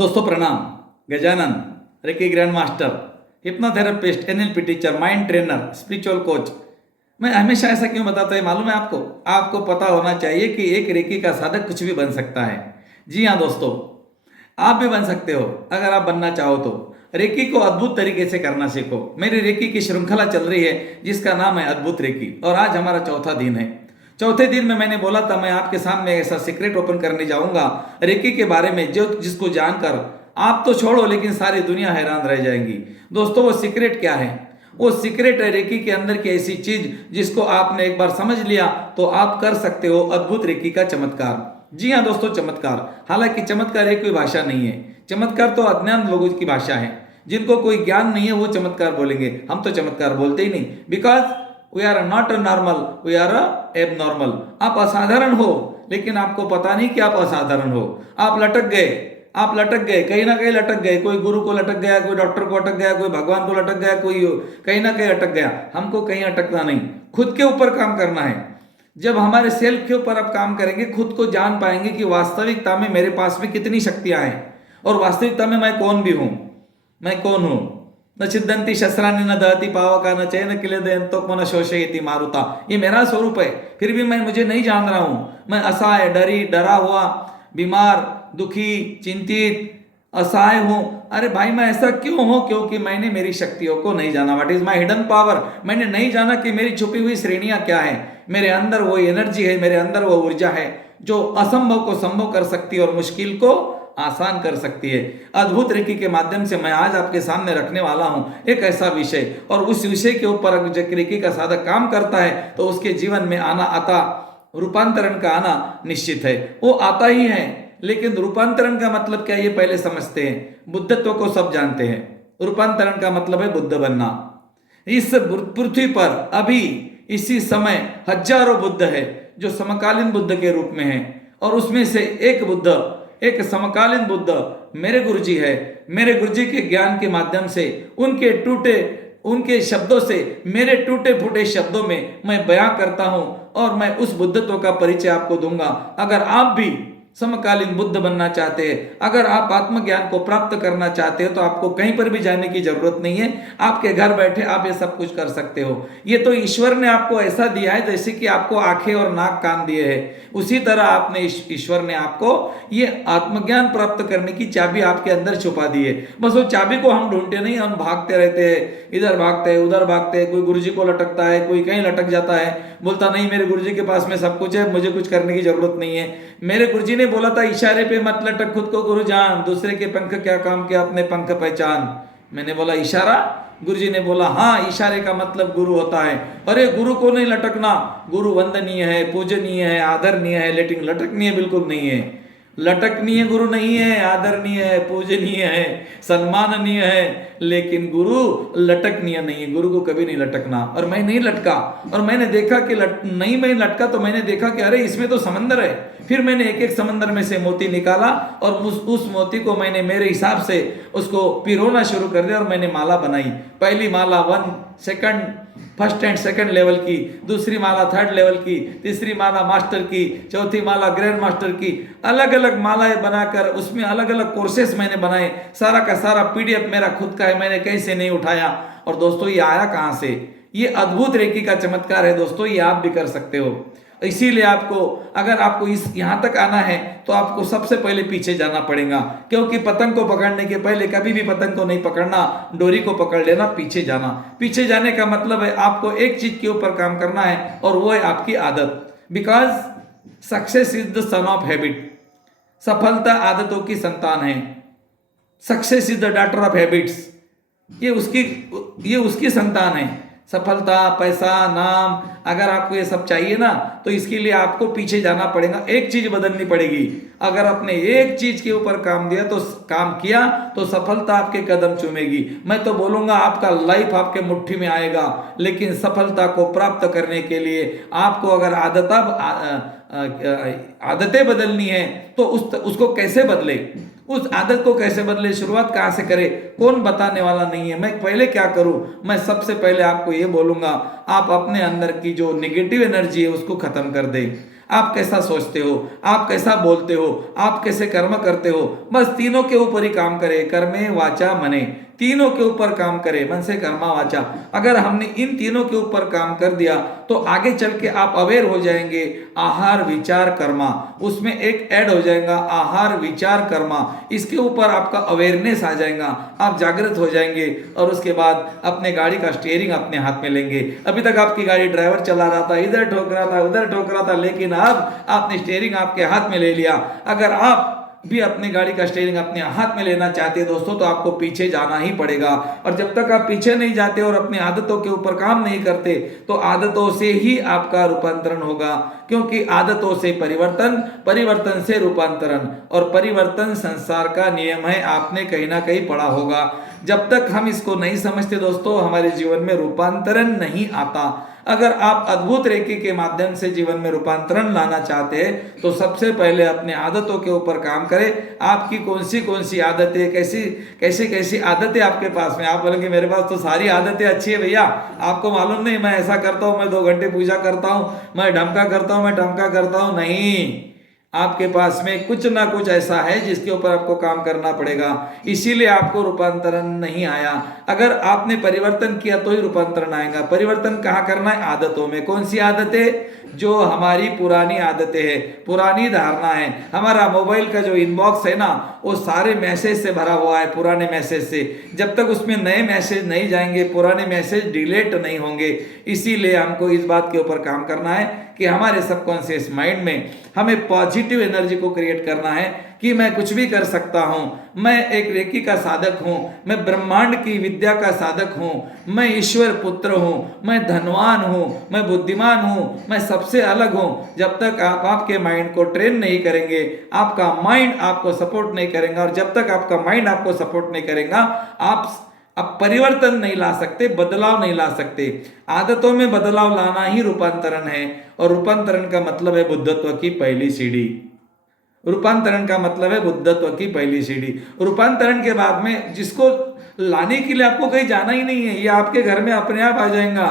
दोस्तों प्रणाम। Gajanan, reiki grand master, hypnotherapist, NLP teacher, mind trainer, spiritual coach. मैं हमेशा ऐसा क्यों बताता है मालूम है आपको? आपको पता होना चाहिए कि एक रेकी का साधक कुछ भी बन सकता है। जी हाँ दोस्तों, आप भी बन सकते हो अगर आप बनना चाहो तो। रेकी को अद्भुत तरीके से करना सीखो। मेरी रेकी की श्रृंखला चल रही है जिसका नाम है अद्भुत रेकी, और आज हमारा चौथा दिन है। चौथे दिन में मैंने बोला था मैं आपके सामने ऐसा सीक्रेट ओपन करने जाऊंगा रेकी के बारे में जो जिसको जानकर आप तो छोड़ो लेकिन सारी दुनिया हैरान रह जाएंगी। दोस्तों वो सीक्रेट क्या है? वो सीक्रेट है रेकी के अंदर की ऐसी चीज जिसको आपने एक बार समझ लिया तो आप कर सकते हो अद्भुत रेकी का चमत्कार। जी हाँ दोस्तों, चमत्कार। हालांकि चमत्कार एक कोई भाषा नहीं है, चमत्कार तो अज्ञान लोगों की भाषा है। जिनको कोई ज्ञान नहीं है वो चमत्कार बोलेंगे, हम तो चमत्कार बोलते ही नहीं। Because we are not normal, we are abnormal. आप असाधारण हो लेकिन आपको पता नहीं कि आप असाधारण हो। आप लटक गए, आप लटक गए, कहीं ना कहीं लटक गए। कोई गुरु को लटक गया, कोई डॉक्टर को अटक गया, कोई भगवान को लटक गया, कोई कहीं ना कहीं अटक गया। हमको कहीं अटकना नहीं, खुद के ऊपर काम करना है। जब हमारे सेल्फ के ऊपर आप काम करेंगे, खुद को जान पाएंगे कि वास्तविकता में मेरे पास भी कितनी शक्तियां हैं और वास्तविकता में मैं कौन भी हूं। मैं कौन हूं? न छिदंती शस्त्रानि न दहती पावका न चैन किले दयंतो मन शोषयति मारुता। ये मेरा स्वरूप है, फिर भी मैं मुझे नहीं जान रहा हूं। मैं असहाय, डरा हुआ, बीमार, दुखी, चिंतित, असहाय हूं। अरे भाई मैं ऐसा क्यों हूं? क्योंकि मैंने मेरी शक्तियों को नहीं जाना। What is my hidden power? मैंने नहीं जाना कि मेरी छुपी हुई श्रेणियां क्या है। मेरे अंदर वो एनर्जी है, मेरे अंदर वो ऊर्जा है जो असंभव को संभव कर सकती है और मुश्किल को आसान कर सकती है। अद्भुत रेकी के माध्यम से मैं आज आपके सामने रखने वाला हूं एक ऐसा विषय, और उस विषय के ऊपर जब रेकी का साधक काम करता है तो उसके जीवन में रूपांतरण का आना निश्चित है। वो आता ही है, लेकिन रूपांतरण का मतलब क्या ये पहले समझते हैं। बुद्धत्व को सब जानते हैं, रूपांतरण का मतलब है बुद्ध बनना। इस पृथ्वी पर अभी इसी समय हजारों बुद्ध है जो समकालीन बुद्ध के रूप में है, और उसमें से एक बुद्ध, एक समकालीन बुद्ध मेरे गुरुजी है। मेरे गुरुजी के ज्ञान के माध्यम से उनके शब्दों से, मेरे टूटे फूटे शब्दों में मैं बयां करता हूं और मैं उस बुद्धत्व का परिचय आपको दूंगा। अगर आप भी समकालीन बुद्ध बनना चाहते हैं, अगर आप आत्मज्ञान को प्राप्त करना चाहते हो तो आपको कहीं पर भी जाने की जरूरत नहीं है। आपके घर बैठे आप ये सब कुछ कर सकते हो। ये तो ईश्वर ने आपको ऐसा दिया है जैसे कि आपको आंखें और नाक कान दिए हैं, उसी तरह आपने ईश्वर ने आपको ये आत्मज्ञान प्राप्त करने की चाबी आपके अंदर छुपा दी है। बस वो चाबी को हम ढूंढते नहीं, हम भागते रहते हैं, इधर भागते हैं उधर भागते हैं। कोई गुरुजी को लटकता है, कोई कहीं लटक जाता है, बोलता नहीं मेरे गुरुजी के पास में सब कुछ है, मुझे कुछ करने की जरूरत नहीं है। मेरे गुरुजी ने बोला था इशारे पे मत लटक, खुद को गुरु जान, दूसरे के पंख क्या काम के अपने पंख पहचान। मैंने बोला इशारा? गुरुजी ने बोला हाँ, इशारे का मतलब गुरु होता है। अरे गुरु को नहीं लटकना, गुरु वंदनीय है, पूजनीय है, आदरणीय है, लेकिन लटकनीय बिल्कुल नहीं है। लटकनीय गुरु नहीं है, आदरणीय है, पूजनीय है, सम्माननीय है, लेकिन गुरु लटकनीय नहीं है। गुरु को कभी नहीं लटकना। और मैं नहीं लटका, और मैंने देखा कि नहीं मैं लटका तो मैंने देखा कि अरे इसमें तो समंदर है। फिर मैंने एक एक समंदर में से मोती निकाला और उस मोती को मैंने मेरे हिसाब से उसको पिरोना शुरू कर दिया और मैंने माला बनाई। पहली माला फर्स्ट एंड सेकंड लेवल की, दूसरी माला थर्ड लेवल की, तीसरी माला मास्टर की, चौथी माला ग्रैंड मास्टर की। अलग अलग मालाएं बनाकर उसमें अलग अलग कोर्सेस मैंने बनाए। सारा का सारा पीडीएफ मेरा खुद का है, मैंने कैसे नहीं उठाया। और दोस्तों ये आया कहां से? ये अद्भुत रेकी का चमत्कार है दोस्तों, ये आप भी कर सकते हो। इसीलिए आपको, अगर आपको यहां तक आना है तो आपको सबसे पहले पीछे जाना पड़ेगा, क्योंकि पतंग को पकड़ने के पहले कभी भी पतंग को नहीं पकड़ना, डोरी को पकड़ लेना, पीछे जाना। पीछे जाने का मतलब है आपको एक चीज के ऊपर काम करना है और वो है आपकी आदत। Because success is the son of habit. सफलता आदतों की संतान है। Success is the daughter of habits. ये उसकी संतान है। सफलता, पैसा, नाम, अगर आपको ये सब चाहिए ना तो इसके लिए आपको पीछे जाना पड़ेगा। एक चीज बदलनी पड़ेगी। अगर आपने एक चीज के ऊपर काम किया तो सफलता आपके कदम चूमेगी। मैं तो बोलूंगा आपका लाइफ आपके मुट्ठी में आएगा, लेकिन सफलता को प्राप्त करने के लिए आपको अगर आदतें बदलनी है तो उसको कैसे बदले, उस आदत को कैसे बदले, शुरुआत कहाँ से करे, कौन बताने वाला नहीं है। मैं पहले क्या करूं? मैं सबसे पहले आपको ये बोलूंगा, आप अपने अंदर की जो नेगेटिव एनर्जी है उसको खत्म कर दें। आप कैसा सोचते हो, आप कैसा बोलते हो, आप कैसे कर्म करते हो, बस तीनों के ऊपर ही काम करे, कर्मे वाचा मने, तीनों के ऊपर काम करे, मन से कर्मा वाचा। अगर हमने इन तीनों के ऊपर काम कर दिया तो आगे चल के आप अवेयर हो जाएंगे, आहार विचार कर्मा, उसमें एक ऐड हो जाएगा आहार विचार कर्मा, इसके ऊपर आपका अवेयरनेस आ जाएगा, आप जागृत हो जाएंगे और उसके बाद अपने गाड़ी का स्टीयरिंग अपने हाथ में लेंगे। अभी तक आपकी गाड़ी ड्राइवर चला रहा था, इधर ठोक रहा था, उधर ठोक रहा था, लेकिन अब आपने स्टीयरिंग आपके हाथ में ले लिया। अगर आप भी अपनी गाड़ी का स्टीयरिंग अपने हाथ में लेना चाहते हैं दोस्तों, तो आपको पीछे जाना ही पड़ेगा। और जब तक आप पीछे नहीं जाते और अपनी आदतों के ऊपर काम नहीं करते, तो आदतों से ही आपका रूपांतरण होगा, क्योंकि आदतों से परिवर्तन, परिवर्तन से रूपांतरण, और परिवर्तन संसार का नियम है, आपने कहीं ना कहीं पढ़ा होगा। जब तक हम इसको नहीं समझते दोस्तों, हमारे जीवन में रूपांतरण नहीं आता। अगर आप अद्भुत रेकी के माध्यम से जीवन में रूपांतरण लाना चाहते हैं, तो सबसे पहले अपने आदतों के ऊपर काम करें। आपकी कौन सी आदतें, कैसी आदतें आपके पास में, आप बोलेंगे मेरे पास तो सारी आदतें अच्छी है भैया, आपको मालूम नहीं, मैं ऐसा करता हूँ, मैं 2 घंटे पूजा करता हूँ, मैं ढमका करता हूँ, मैं ढमका करता हूँ। नहीं, आपके पास में कुछ ना कुछ ऐसा है जिसके ऊपर आपको काम करना पड़ेगा, इसीलिए आपको रूपांतरण नहीं आया। अगर आपने परिवर्तन किया तो ही रूपांतरण आएगा। परिवर्तन कहाँ करना है? आदतों में। कौन सी आदतें? जो हमारी पुरानी आदतें हैं, पुरानी धारणा है। हमारा मोबाइल का जो इनबॉक्स है ना, वो सारे मैसेज से भरा हुआ है, पुराने मैसेज से। जब तक उसमें नए मैसेज नहीं जाएंगे, पुराने मैसेज डिलीट नहीं होंगे। इसीलिए हमको इस बात के ऊपर काम करना है कि हमारे सबकॉन्शियस माइंड में हमें पॉजिटिव एनर्जी को क्रिएट करना है कि मैं कुछ भी कर सकता हूं, मैं एक रेकी का साधक हूं, मैं ब्रह्मांड की विद्या का साधक हूं, मैं ईश्वर पुत्र हूं, मैं धनवान हूं, मैं बुद्धिमान हूं, मैं सबसे अलग हूं। जब तक आप आपके माइंड को ट्रेन नहीं करेंगे, आपका माइंड आपको सपोर्ट नहीं करेगा, और जब तक आपका माइंड आपको सपोर्ट नहीं करेगा, आप परिवर्तन नहीं ला सकते, बदलाव नहीं ला सकते। आदतों में बदलाव लाना ही रूपांतरण है, और रूपांतरण का मतलब है बुद्धत्व की पहली सीढ़ी। रूपांतरण का मतलब है बुद्धत्व की पहली सीढ़ी। रूपांतरण के बाद में जिसको लाने के लिए आपको कहीं जाना ही नहीं है, ये आपके घर में अपने आप आ जाएगा।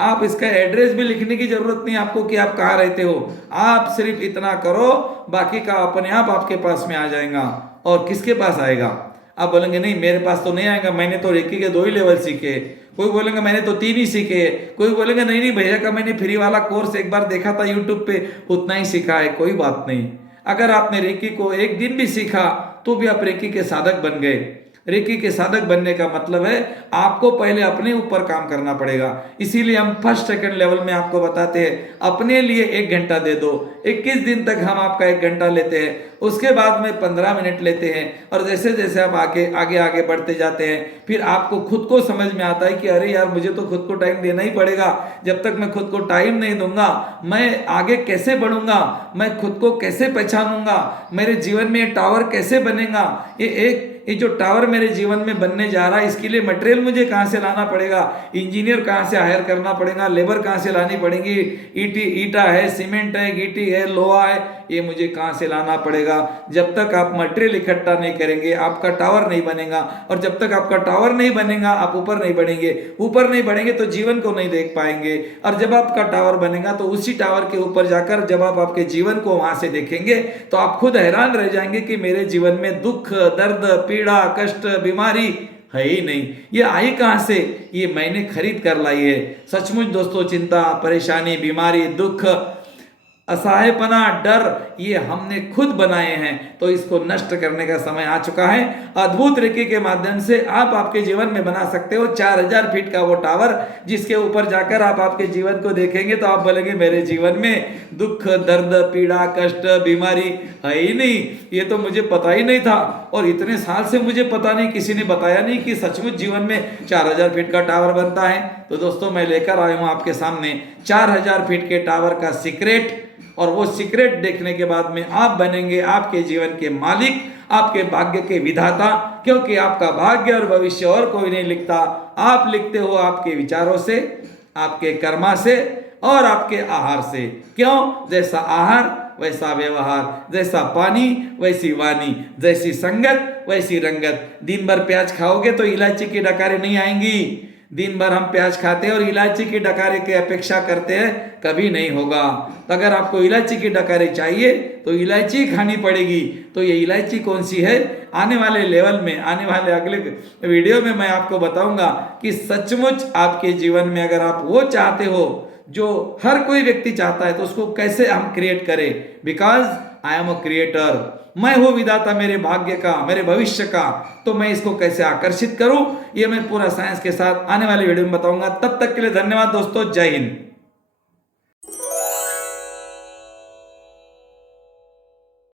आप इसका एड्रेस भी लिखने की जरूरत नहीं आपको कि आप कहाँ रहते हो, आप सिर्फ इतना करो, बाकी का अपने आप आपके पास में आ जाएगा। और किसके पास आएगा? आप बोलेंगे नहीं मेरे पास तो नहीं आएगा, मैंने तो रेकी के 2 ही लेवल सीखे। कोई बोलेंगे मैंने तो 3 ही सीखे। कोई बोलेंगे नहीं नहीं भैया का मैंने फ्री वाला कोर्स एक बार देखा था यूट्यूब पे, उतना ही सीखा है। कोई बात नहीं, अगर आपने रेकी को एक दिन भी सीखा तो भी आप रेकी के साधक बन गए। रेकी के साधक बनने का मतलब है आपको पहले अपने ऊपर काम करना पड़ेगा। इसीलिए हम फर्स्ट सेकंड लेवल में आपको बताते हैं अपने लिए 1 घंटा दे दो। 21 दिन तक हम आपका 1 घंटा लेते हैं, उसके बाद में 15 मिनट लेते हैं, और जैसे जैसे आप आगे बढ़ते जाते हैं, फिर आपको खुद को समझ में आता है कि अरे यार मुझे तो खुद को टाइम देना ही पड़ेगा। जब तक मैं खुद को टाइम नहीं दूंगा, मैं आगे कैसे बढ़ूंगा, मैं खुद को कैसे पहचानूंगा, मेरे जीवन में टावर कैसे बनेगा। ये जो टावर मेरे जीवन में बनने जा रहा है, इसके लिए मटेरियल मुझे कहाँ से लाना पड़ेगा, इंजीनियर कहाँ से हायर करना पड़ेगा, लेबर कहाँ से लानी पड़ेगी, ईटा है, सीमेंट है, गिट्टी है, लोहा है, ये मुझे कहाँ से लाना पड़ेगा। जब तक आप मटेरियल इकट्ठा नहीं करेंगे, आपका टावर नहीं बनेगा, और जब तक आपका टावर नहीं बनेगा, आप ऊपर नहीं बढ़ेंगे तो जीवन को नहीं देख पाएंगे। और जब आपका टावर बनेगा तो उसी टावर के ऊपर जाकर जब आप आपके जीवन को वहां से देखेंगे, तो आप खुद हैरान रह जाएंगे कि मेरे जीवन में दुख, दर्द, पीड़ा, कष्ट, बीमारी है ही नहीं। ये आई कहां से? ये मैंने खरीद कर लाई है। सचमुच दोस्तों, चिंता, परेशानी, बीमारी, दुख, असहायपना, डर, ये हमने खुद बनाए हैं। तो इसको नष्ट करने का समय आ चुका है। अद्भुत रेकी के माध्यम से आप आपके जीवन में बना सकते हो 4000 फीट का वो टावर, जिसके ऊपर जाकर आप आपके जीवन को देखेंगे तो आप बोलेंगे मेरे जीवन में दुख, दर्द, पीड़ा, कष्ट, बीमारी है ही नहीं। ये तो मुझे पता ही नहीं था, और इतने साल से मुझे पता नहीं, किसी ने बताया नहीं कि सचमुच जीवन में 4000 फीट का टावर बनता है। तो दोस्तों, मैं लेकर आया हूं आपके सामने 4000 फीट के टावर का सीक्रेट, और वो सीक्रेट देखने के बाद में आप बनेंगे आपके जीवन के मालिक, आपके भाग्य के विधाता। क्योंकि आपका भाग्य और भविष्य और कोई नहीं लिखता, आप लिखते हो आपके विचारों से, आपके कर्मा से और आपके आहार से। क्यों? जैसा आहार वैसा व्यवहार, जैसा पानी वैसी वाणी, जैसी संगत वैसी रंगत। दिन भर प्याज खाओगे तो इलायची की डकारें नहीं आएंगी, दिन भर हम प्याज खाते हैं और इलायची की डकारी की अपेक्षा करते हैं, कभी नहीं होगा। तो अगर आपको इलायची की डकारी चाहिए तो इलायची खानी पड़ेगी। तो ये इलायची कौन सी है, आने वाले लेवल में, आने वाले अगले वीडियो में मैं आपको बताऊंगा कि सचमुच आपके जीवन में अगर आप वो चाहते हो जो हर कोई व्यक्ति चाहता है, तो उसको कैसे हम क्रिएट करें। Because I am a creator, मैं हूं विधाता मेरे भाग्य का, मेरे भविष्य का। तो मैं इसको कैसे आकर्षित करूं, ये मैं पूरा साइंस के साथ आने वाले वीडियो में बताऊंगा। तब तक के लिए धन्यवाद दोस्तों, जय हिंद।